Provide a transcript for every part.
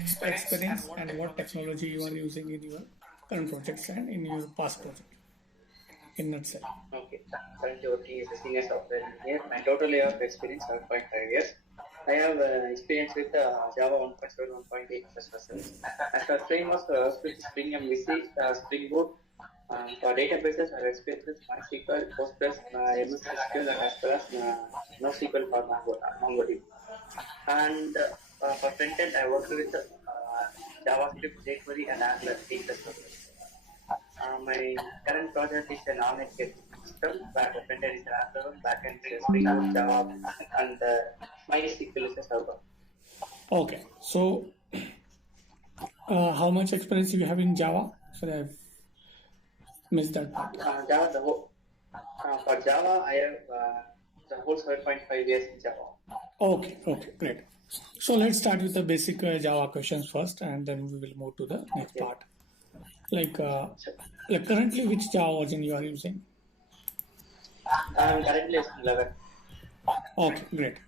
experience and what technology you are using in your current projects and in your past project in nutshell. Okay. Currently working as a senior software engineer. My total year of experience 7.5 years. I have experience with Java 1.7, 1.8 plus versions. As for frameworks, with Spring MVC, Spring Boot. For databases, I have experience with MySQL, Postgres, MS SQL, and as well as NoSQL for MongoDB. And for frontend, I worked with JavaScript, jQuery, and Angular 8 plus versions. My current project is an online system, but the front end is an Angular, back end is Spring Boot, Java, and MySQL is a server. Okay, so how much experience you have in Java? Sorry, I've missed that part. Java, for Java, I have the whole 7.5 years in Java. Okay, great. So let's start with the basic Java questions first, and then we will move to the next part. Like currently, which Java version you are using? I'm currently 11. Okay, great.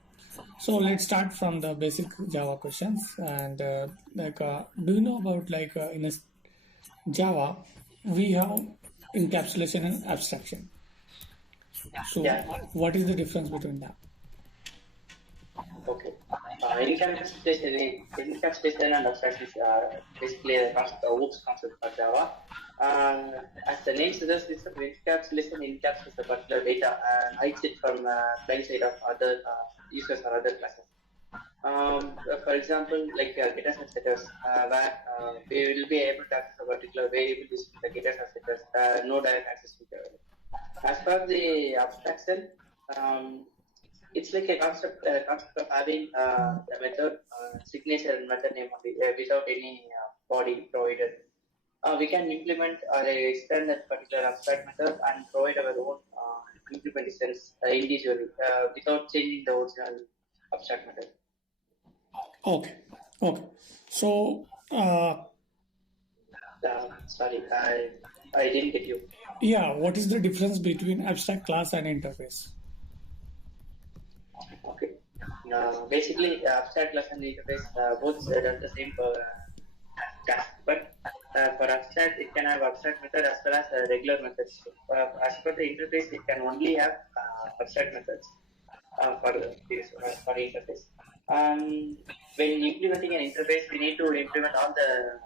So let's start from the basic Java questions. And do you know about in a Java, we have encapsulation and abstraction. So what is the difference between that? Okay. Encapsulation and abstraction is basically a OOPS concept for Java. As the name suggests, it's a encapsulation encapsulates the particular data and hides it from blind side of other users or other classes. For example, like getters and setters, where we will be able to access a particular variable using the getters and setters, no direct access to the. As per the abstraction, it's like a concept of having a method signature and method name only, without any body provided. We can implement or extend that particular abstract method and provide our own implementations individually without changing the original abstract method. Okay. So, sorry, I didn't get you. Yeah, what is the difference between abstract class and interface? Okay. Basically, abstract class and interface both does the same task, but for abstract, it can have abstract method as well as regular methods. As per the interface, it can only have abstract methods for interface. When implementing an interface, we need to implement all the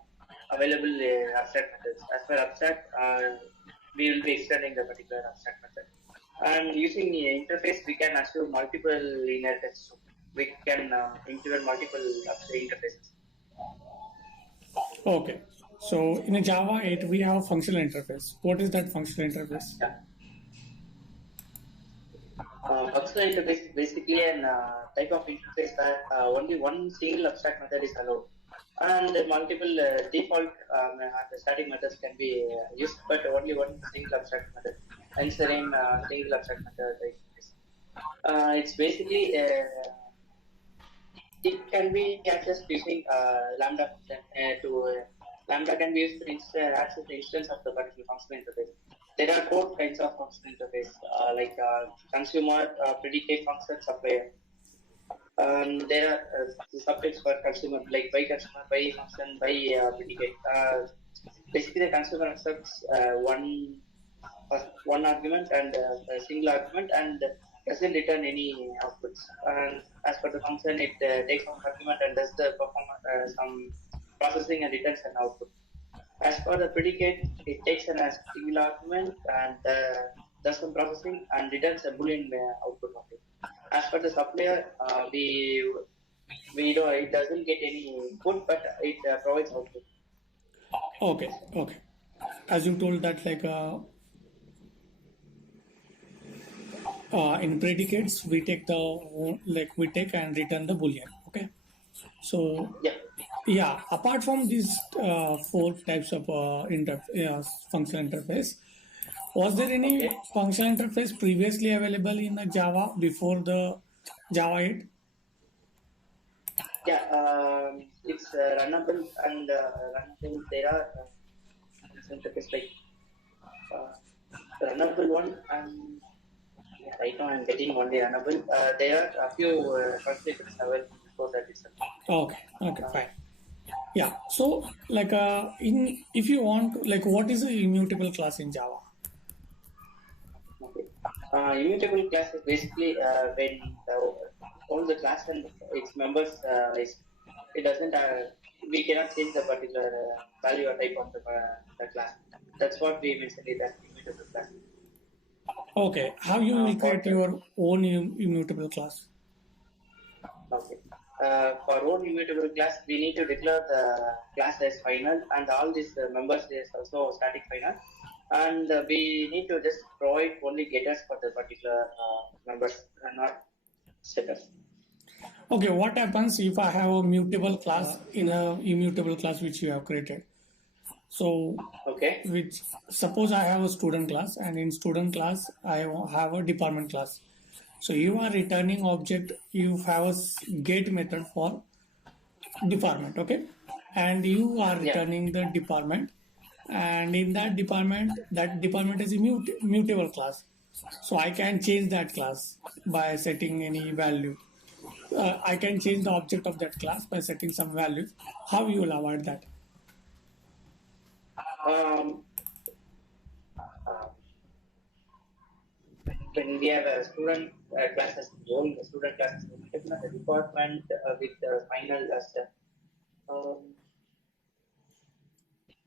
available abstract methods. As per abstract, we will be extending the particular abstract method. And using the interface, we can assume multiple linear tests. We can implement multiple interfaces. Okay. So in a Java 8, we have a functional interface. What is that functional interface? Functional interface is basically a type of interface where only one single abstract method is allowed. And multiple default static methods can be used, but only one single abstract method. Hence the name single abstract method. It's basically it can be accessed using Lambda function. Lambda can be used to access the instance of the particular functional interface. There are four kinds of functional interface, like consumer, predicate function, supplier. There are subjects for consumer, like by consumer, by function, by predicate. Basically, the consumer accepts one argument and a single argument and doesn't return any outputs. And as per the function, it takes one argument and does the some processing and returns an output. As per the predicate, it takes a single argument and does some processing and returns a boolean output of it. As per the supplier, we know it doesn't get any input, but it provides output. Okay. As you told that, in predicates, we take and return the boolean. Okay. So yeah. Apart from these four types of functional interface, was there any functional interface previously available in Java before the Java 8? Yeah, it's runnable and runnable. There are interface like runnable one, and right now I'm getting only runnable. There are a few translations available before that itself. Okay, fine. Yeah. So like if you want, like, what is an immutable class in Java? Okay. Immutable class is basically when all the class and its members it doesn't we cannot change the particular value or type of the class. That's what we mentioned is that immutable class. Okay. How you will For create your own immutable class? Okay. For own immutable class, we need to declare the class as final, and all these members is also static final. And we need to just provide only getters for the particular members, and not setters. Okay, what happens if I have a mutable class in a immutable class which you have created? So, Okay. which suppose I have a student class, and in student class I have a department class. So you are returning object. You have a get method for department, okay, and you are Yeah. returning the department, and in that department is a mutable class. So I can change that class by setting any value. I can change the object of that class by setting some values. How you will avoid that? Um, uh, when we have a student classes, own student classes, the department with the final as um,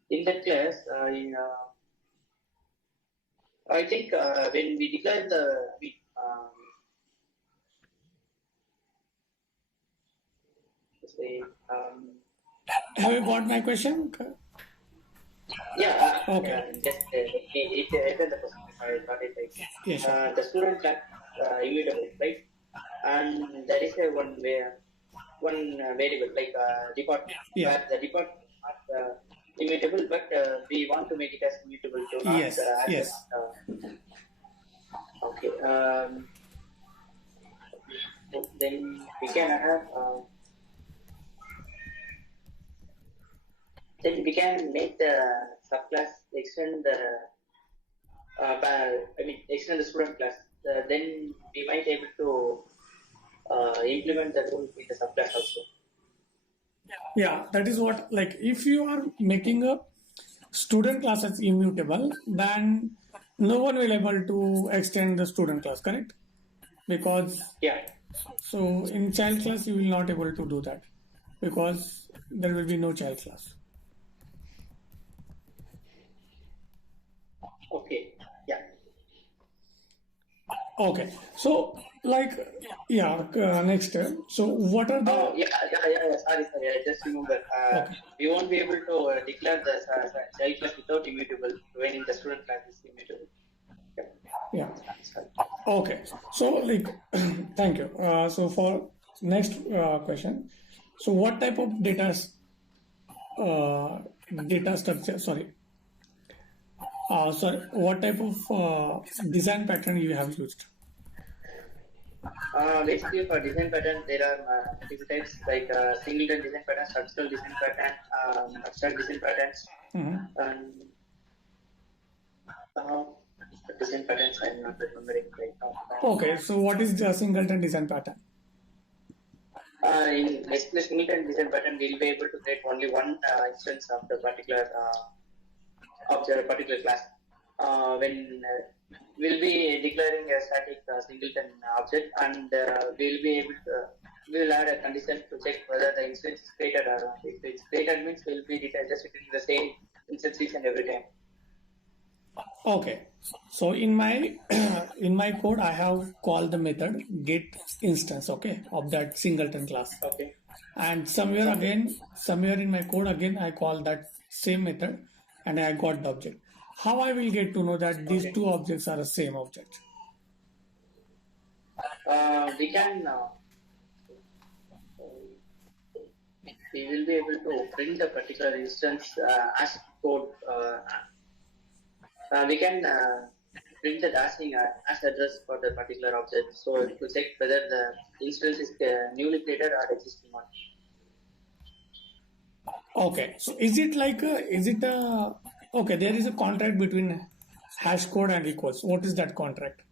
in that class, I think when we declare say, Have you got my question? yeah, Okay. just it the question. I got it right. Yes, sure. The student class immutable, right? And there is a one variable like department, Yeah. where the department is not immutable, but we want to make it as immutable to not Yes. Yes. okay. Then we can have. Then we can make the subclass extend the extend the student class. Then we might able to implement the rule in the subclass also. Yeah, that is what, like, if you are making a student class as immutable, then no one will able to extend the student class, correct? Because yeah. So in child class you will not able to do that because there will be no child class. Okay. Yeah. Okay. So like next. So what are the? Oh yeah. Sorry. I just remember. Okay. We won't be able to declare the child class without immutable when the student class is immutable. Yeah. Okay. So like, thank you. So for next question, so what type of data structure? What type of design pattern you have used? Basically, for design pattern, there are multiple types like singleton design pattern, structural design pattern, abstract design patterns, and design patterns I'm not remembering right now. Okay, so what is the singleton design pattern? In basically singleton design pattern, we'll be able to create only one instance of the particular particular class. When we'll be declaring a static singleton object, and we'll be able to we'll add a condition to check whether the instance is created or not. If it's created, means we'll be just returning the same instance each and every time. Okay, so in my in my code I have called the method get instance, okay, of that singleton class. Okay. And somewhere in my code again I call that same method and I got the object. How I will get to know that these two objects are the same object? We can we will be able to print a particular instance as code. We can print the dashing as address for the particular object. So to check whether the instance is newly created or existing one. Okay, so is it okay? There is a contract between hash code and equals. What is that contract?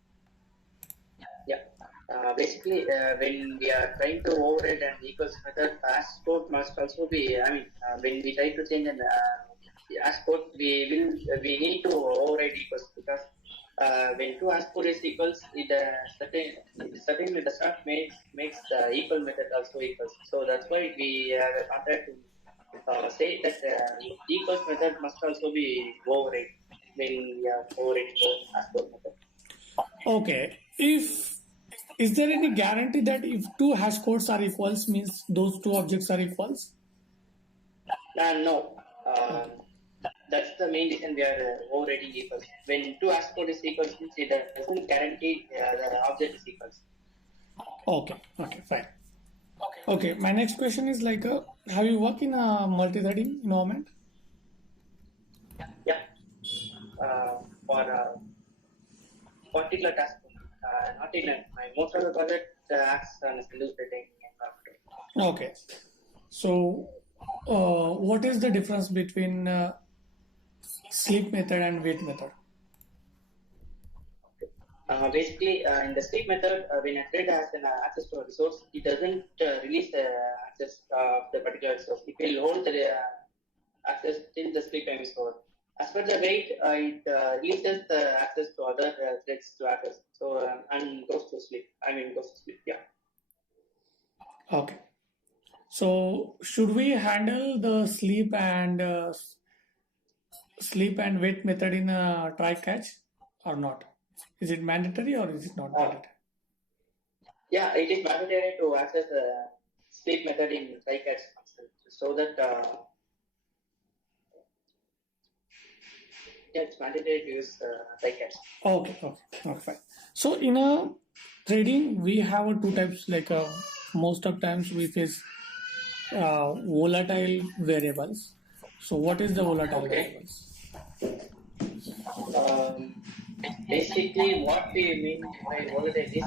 Yeah, Basically, when we are trying to override an equals method, as code must also be. When we try to change an as code, we need to override equals because when two as code is equals, it certainly does not makes the equal method also equals. So that's why we wanted to say that equals method must also be override when we are overriding the as code method. Okay. Is there any guarantee that if two hash codes are equals means those two objects are equals? No. That's the main reason we are overriding equals. When two hash code is equals, it doesn't guarantee the object is equals. Okay. Okay. Fine. Okay. My next question is like, have you worked in a multi-threading environment? Yeah. For a particular task, not in my most of the project acts on a single threading environment. Okay. So, what is the difference between sleep method and wait method? Basically, in the sleep method, when a thread has an access to a resource, it doesn't release the access of the particular resource. It will hold the access till the sleep time is over. As per the wait, it releases the access to other threads to access. So, and goes to sleep. Goes to sleep. Yeah. Okay. So, should we handle the sleep and wait method in a try catch or not? Is it mandatory or is it not mandatory? Yeah, it is mandatory to access the sleep method in try catch so that it's mandatory to use try catch. Okay, fine. So in a trading, we have two types. Like most of times we face volatile variables. So what is the volatile variables? Basically, what we mean by volatile is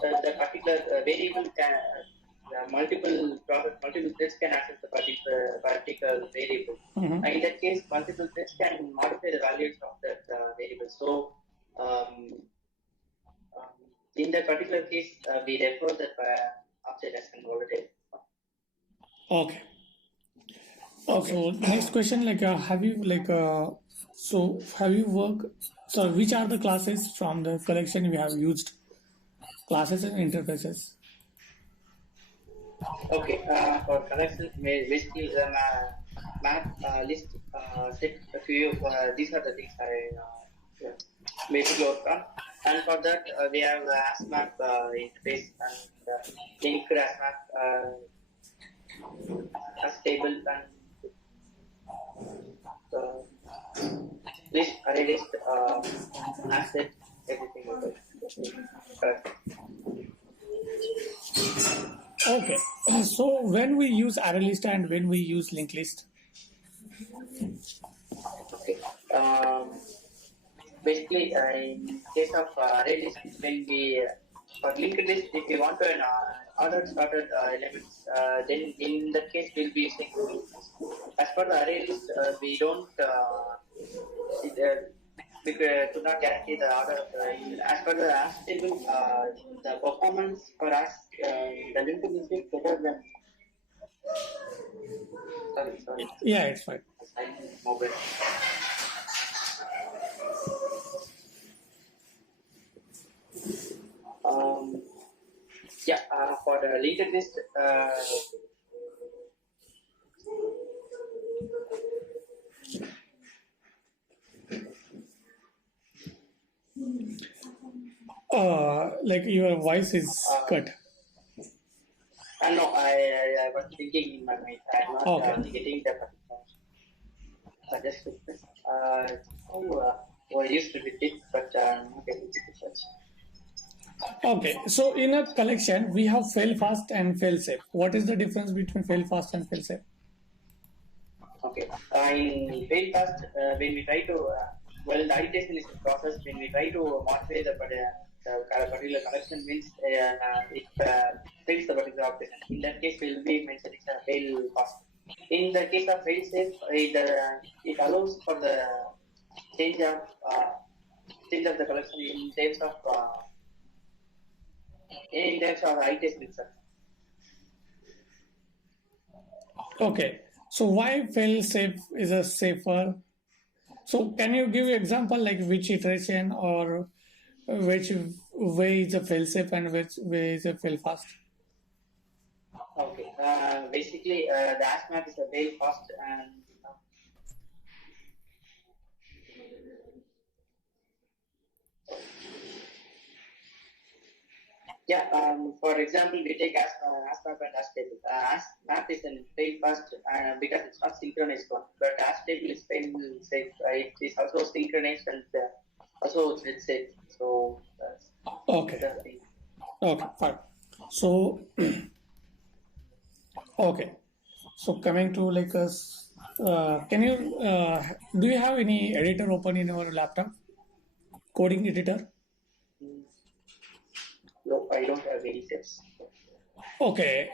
the particular variable can multiple threads can access the particular variable. Mm-hmm. In that case, multiple threads can modify the values of that variable. So, in that particular case, we refer that object as volatile. Okay. So next question, like, have you worked? So which are the classes from the collection you have used? Classes and interfaces. Okay, for collection, basically the map list set a few. These are the things I basically work on. And for that, we have ASMAP interface and linked ASMAP as table and list, array list, asset, everything. Okay, so when we use array list and when we use linked list? Okay. Basically, in case of array list, when we for linked list, if we want to order started elements, then in that case we'll be using. As for the array list, we don't. We could not guarantee the order. As per the ASK table, the performance for ASK, the linked list is better than. Sorry. Yeah, it's fine. Mobile. For the linked list, like your voice is cut. No, I was thinking in my mind. I'm not getting the suggestion. I used to be it, but not getting it. Okay, so in a collection, we have fail fast and fail safe. What is the difference between fail fast and fail safe? Okay, in fail fast, when we try to, the iteration is a process. When we try to modify the particular collection, means it fails the particular operation. In that case, we will be mentioning fail fast. In the case of fail safe, it allows for the change of things of the collection in terms of eye test itself. Okay, so why fail safe is a safer? So can you give an example like which iteration or which way is a fail safe and which way is a fail fast? Okay, basically the ASMAP is a very fast and yeah, for example, we take ASMAP and ASTable. ASMAP is a fail fast because it's not synchronized one, but ASTable is fail safe. It is also synchronized and also it's safe. So that's Okay, the thing. okay, fine. So okay, so coming to like us, can you do you have any editor open in your laptop? Coding editor? No, I don't have any tips. Okay,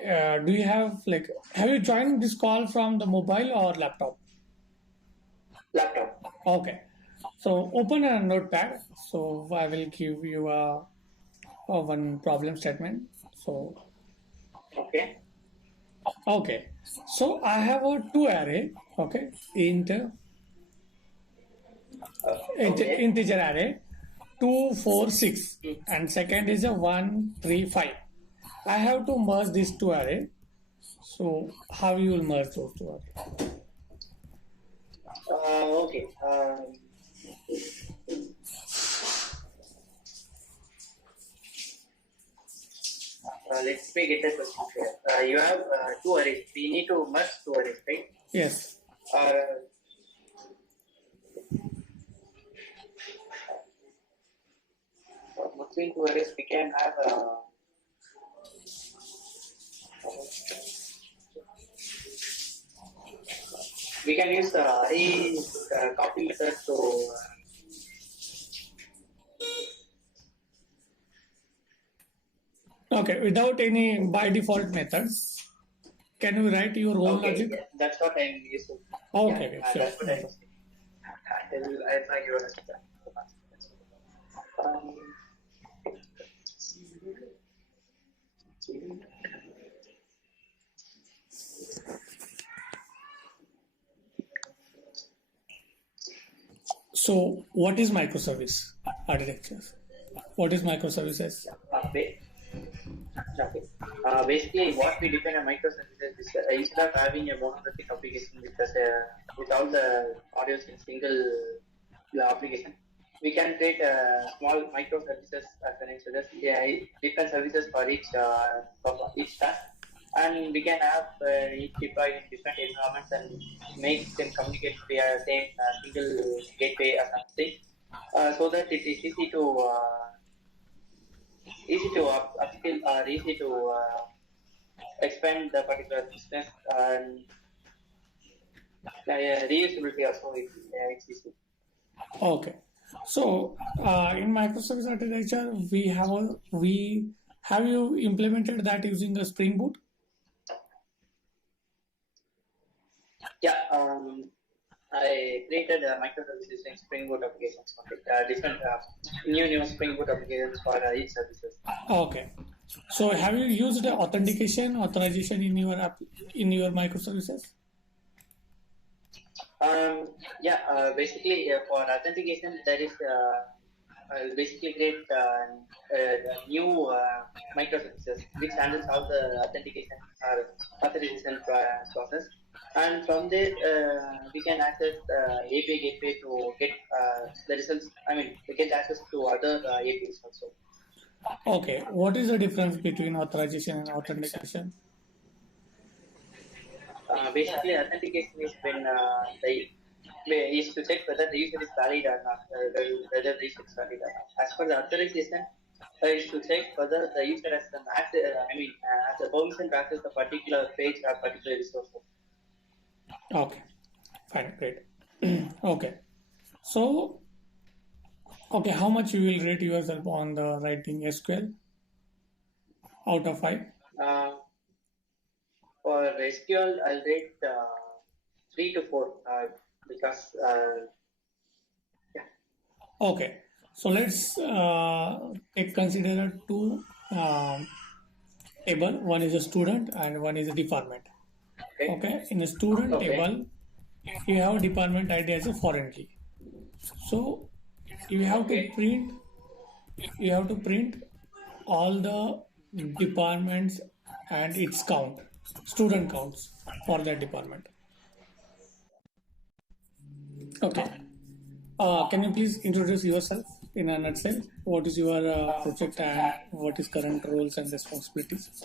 do you have you joined this call from the mobile or laptop? Laptop. Okay, so open a notepad. So I will give you a one problem statement. So Okay. okay, so I have a two array. Okay, Okay. integer array 2, 4, 6, Mm. and second is a 1, 3, 5. I have to merge these two array. So how you will merge those two array? Okay. Let me get the question clear. You have two arrays. We need to merge two arrays, right? Yes. Between two arrays, we can have we can use array copy method to Okay, without any by default methods, can you write your own okay. logic? Yeah, that's what I'm using. Okay, Yeah, sure. that's what I was thinking. I try your understand. Um, So, what is microservice architecture? What is microservices? okay. Okay. Basically, what we define a microservices is instead of having a monolithic application with all the modules in single application, we can create small microservices as an instance, different services for each task, and we can have each deployed in different environments and make them communicate via same single gateway or something, so that it is easy to upskill or easy to expand the particular business and reusability also it's easy. Okay. So, in microservice architecture, we have you implemented that using a Spring Boot? Yeah, I created microservices in Spring Boot applications, different new Spring Boot applications for each services. Okay. So, have you used the authentication, authorization in your in your microservices? Basically for authentication, there is I'll basically create new microservices which handles all the authentication or authorization process. And from there, we can access API gateway to get the results. I mean, we get access to other APIs also. Okay. What is the difference between authorization and authentication? Basically, authentication is when is to check whether the user is valid or not, whether the user is valid or not. As for the authorization, is to check whether the user has an access, has a permission to access a particular page or particular resource. Okay. Fine. Great. Okay. So, okay, how much you will rate yourself on the writing SQL out of 5? Uh, for SQL, I'll rate 3 to 4 because yeah. Okay. So let's consider two table. One is a student and one is a department. Okay. In a student table, you have department ID as a foreign key. So you have to print all the departments and its student counts for that department. Okay. Can you please introduce yourself in a nutshell? What is your project and what is current roles and responsibilities?